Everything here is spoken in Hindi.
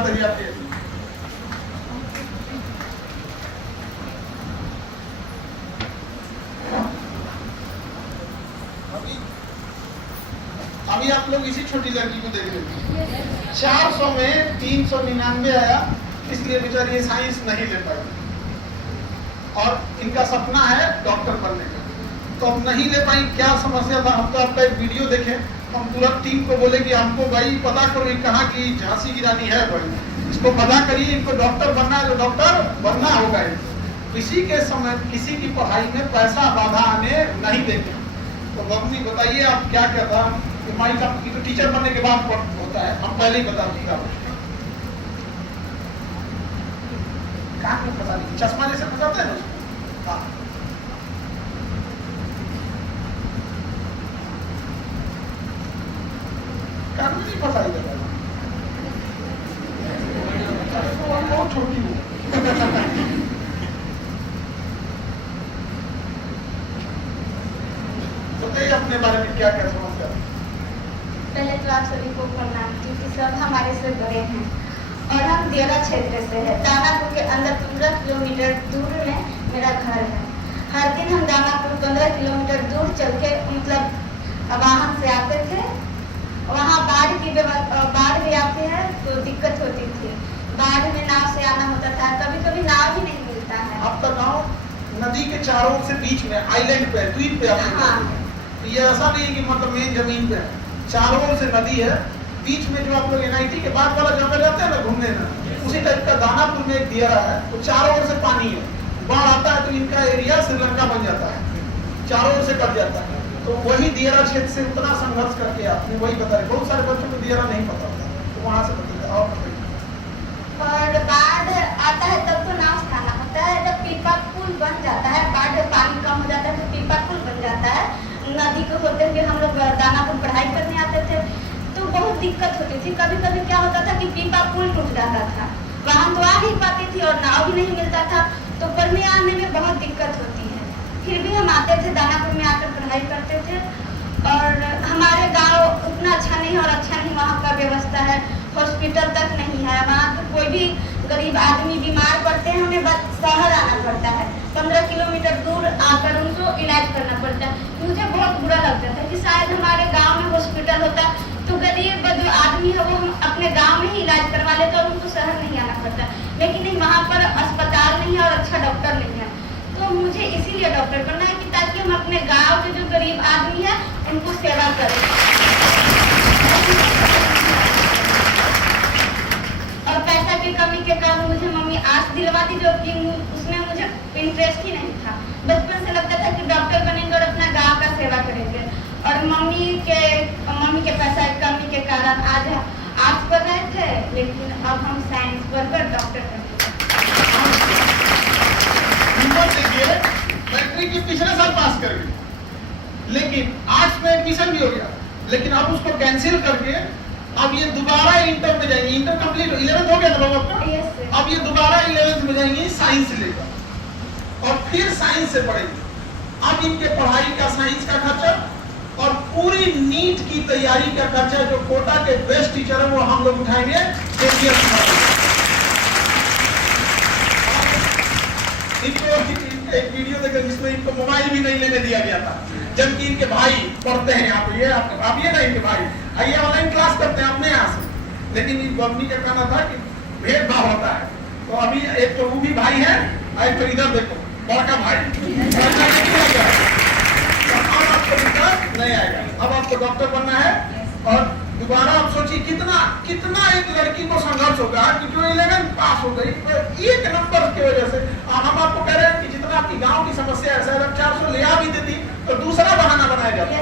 अभी आप लोग इसी छोटी लड़की को देख रहे हैं, 400 में 399 आया, इसलिए बेचारी ये साइंस नहीं ले पाई और इनका सपना है डॉक्टर बनने का, तो अब नहीं ले पाई। क्या समस्या था? हम तो आपका एक वीडियो देखे, हम पूरा टीम को बोले कि हमको भाई पता करो, कहा कि झांसी की रानी है भाई, इसको पता करिए, इनको डॉक्टर बनना है, तो डॉक्टर बनना होगा। किसी के समय किसी की पढ़ाई में पैसा बाधा आने नहीं देंगे। तो मम्मी बताइए आप क्या कहता? माई का तो टीचर बनने के बाद होता है, हम पहले ही बता दिया। पता नहीं, चश्मा जैसे बताते हैं ना उसको। हाँ, नहीं फंसा बहुत छोटी हूँ। बताइए अपने बारे में क्या क्या समस्या? पहले तो आप सभी को प्रणाम, क्योंकि सब हमारे से बड़े हैं और हम देवरा क्षेत्र से है। दानापुर के अंदर 15 किलोमीटर दूर में मेरा घर है। हर दिन हम दानापुर 15 किलोमीटर दूर चल के मतलब वाहन से आते थे। वहाँ बाढ़ भी आती है तो दिक्कत होती थी। बाढ़ में नाव से आना होता था, कभी कभी नाव ही नहीं मिलता है। आपका गाँव नदी के चारों से बीच में आइलैंड पे, द्वीप पे हाँ। ये ऐसा नहीं है कि मतलब मेन जमीन पे, चारों ओर से नदी है। बीच में जो आप लोग NIT के बाद वाला जगह जाते हैं ना घूमने ना, उसी टाइप का दानापुर में एक दियारा है, तो चारों ओर से पानी है। बाढ़ आता है तो इनका एरिया श्रीलंका बन जाता है, चारों ओर से कट जाता है। तो वही दियारा क्षेत्र से उतना संघर्ष करके आपने वही बता रहे। बहुत सारे बच्चों को दियारा नहीं पता होता, तो वहां से बताइए। और बाढ़ आता है तब तो नाव से आना होता है। जब पीपा पुल बन जाता है, बाढ़ पानी कम हो जाता है तो पीपा पुल बन जाता है। नदी को होते हुए हम लोग दानापुर पढ़ाई करने आते थे तो बहुत दिक्कत होती थी। कभी कभी क्या होता था कि पीपा पुल टूट जाता था, वाहन तो आ नहीं पाती थी और नाव भी नहीं मिलता था, तो पढ़ने आने में बहुत दिक्कत होती है। फिर भी हम आते थे, दानापुर में आकर पढ़ाई करते थे। और हमारे गांव उतना अच्छा नहीं और अच्छा नहीं वहाँ का व्यवस्था है, हॉस्पिटल तक नहीं है। वहाँ तो कोई भी गरीब आदमी बीमार पड़ते हैं, हमें बस शहर आना पड़ता है, 15 किलोमीटर दूर आकर उनको इलाज करना पड़ता है। मुझे बहुत बुरा लगता था कि शायद हमारे गांव में हॉस्पिटल होता तो गरीब जो आदमी है वो अपने गांव में ही इलाज करवा लेते और उनको शहर नहीं आना पड़ता। लेकिन नहीं, वहाँ पर अस्पताल नहीं है और अच्छा डॉक्टर नहीं है। तो मुझे इसीलिए डॉक्टर बनना है कि ताकि हम अपने गाँव के जो गरीब आदमी है उनको सेवा करें। और पैसा की कमी के कारण मुझे मम्मी आस दिलवाती, जो कि उसमें मुझे इंटरेस्ट ही नहीं था। बचपन से लगता था कि डॉक्टर बनेंगे और अपना गांव का सेवा करेंगे। और मम्मी के पैसा की कमी के कारण आज आर्ट्स पढ़ रहे थे, लेकिन अब हम साइंस पढ़कर डॉक्टर बनेंगे। मैट्रिक की पिछले साल पास कर गई, लेकिन आर्ट्स में एडमिशन भी हो गया, लेकिन अब उसको कैंसिल करके अब ये दोबारा इंटर में जाएंगे। इंटर कंप्लीट 11th हो गया ना बाबा आपका? yes, अब ये दोबारा 11th में जाएंगे साइंस लेकर और फिर साइंस से पढ़ेंगे। अब इनके पढ़ाई का, साइंस का खर्चा और पूरी नीट की तैयारी का खर्चा जो कोटा के बेस्ट टीचर है वो हम लोग उठाएंगे। एक वीडियो देखा जिसमें इनको मोबाइल भी नहीं लेने दिया गया था, जबकि इनके भाई पढ़ते हैं यहाँ पे। आप ये ना इनके भाई आइए ऑनलाइन क्लास करते हैं अपने यहाँ से, लेकिन इस मम्मी का कहना था कि भेदभाव होता है। तो अभी एक तो वो भी भाई है, एक तो इधर देखो बड़का भाई नहीं आएगा। अब आपको डॉक्टर बनना है और दोबारा आप सोचिए कितना एक लड़की को संघर्ष होगा कि जो 11th पास हो गई एक नंबर की वजह से। हम आपको कह रहे हैं कि जितना आपकी गांव की समस्या है, शायद 400 ले आ भी देती तो दूसरा बहाना बनाया जाता।